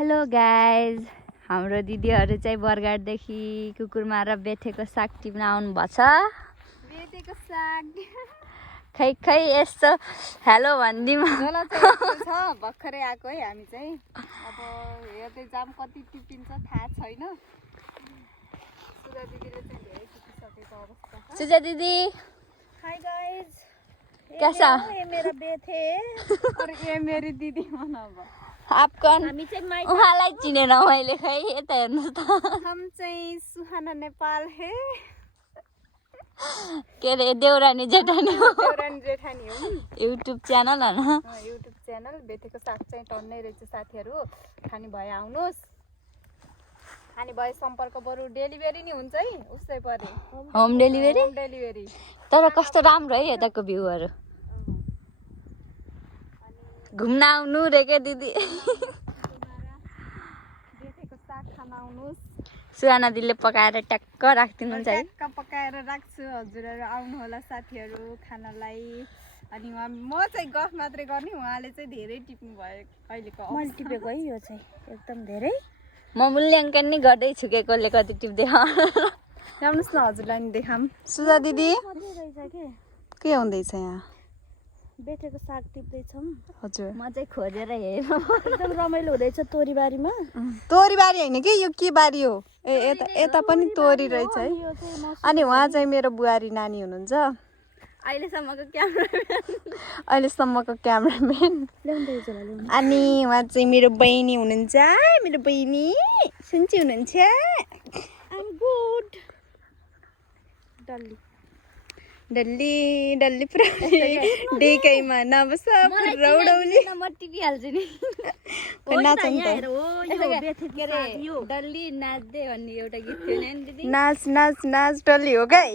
Hello guys, हाम्रो दिदीहरू चाहिँ बरगाडदेखि कुकुरमा र बेथेको साग टिप्न आउनु भछ। बेथेको साग खै यस्तो हेलो भन्दिम छ भर्खरै आएको है। हामी चाहिँ अब हेर्दै जाम कति टिपिन्छ थाहा छैन। सुजा दिदीले चाहिँ धेरै टिपिसकेको अवस्था छ। सुजा दिदी हाय गाइज, कैसा ये मेरा बेथे और ये मेरी दीदी मन। अब आपकन हामी चाहिँ उहाँलाई चिनेन मैले। खै यता हेर्नुहोस् त, हम चाहिँ सुहाना नेपाल है। के अरे देउरानी जेठानी देउरानी जेठानी हो नि। युट्युब च्यानल होइन, युट्युब च्यानल बेथेको साग चाहिँ टन्नै रहेछ। साथीहरू खाने भए आउनुहोस्, खाने भए सम्पर्क, बरु डेलिभरी नि हुन्छ है। उसै परे होम डेलिभरी। Home delivery. तर कस्तो राम्रो है यताको भ्यूहरू। घुम्न आउनु रे के दिदी। बेथेको साग खान आउनुहोस्। सुहाना दिदीले पकाएर ट्याक्क राखिदिनुहुन्छ है। ट्याक्क पकाएर राख्छु। हजुरहरू आउनु होला साथीहरू खानलाई। अनि उहाँ म चाहिँ गफ मात्रै गर्ने, उहाँले चाहिँ धेरै टिप्नु भयो अहिलेको। मैले टिपेको है यो चाहिँ एकदम धेरै। म मूल्याङ्कन नि गर्दैछु के कसले कति टिप्दै। ल्याउनुहोस् न हजुरलाई नि देखाम। सुजा दिदी रहेछ के हुँदैछ यहाँ? बेथेको साग टिप्दैछौँ हजुर। म चाहिँ खोजेर हेरौँ। एकदम रमाइलो हुँदैछ तोरीबारीमा। तोरी बारी होइन कि, यो के बारी हो? ए यता पनि तोरी रहेछ है। अनि उहाँ चाहिँ मेरो बुहारी नानी हुनुहुन्छ, अहिलेसम्मको क्यामेराम्यान। अहिलेसम्मको क्यामराम्यान। अनि उहाँ चाहिँ मेरो बहिनी हुनुहुन्छ। मेरो बहिनी सुन्ची हुनुहुन्छ। I'm good. डल्ली डल्ली डल्ली पुरा डेकैमा नबस रौडौली म टिपिहाल्छु नि। नाच नि त। के अरे डल्ली नाच्दै भन्ने एउटा गीत थियो नि दिदी। नाच नाच नाच डल्ली हो गाई।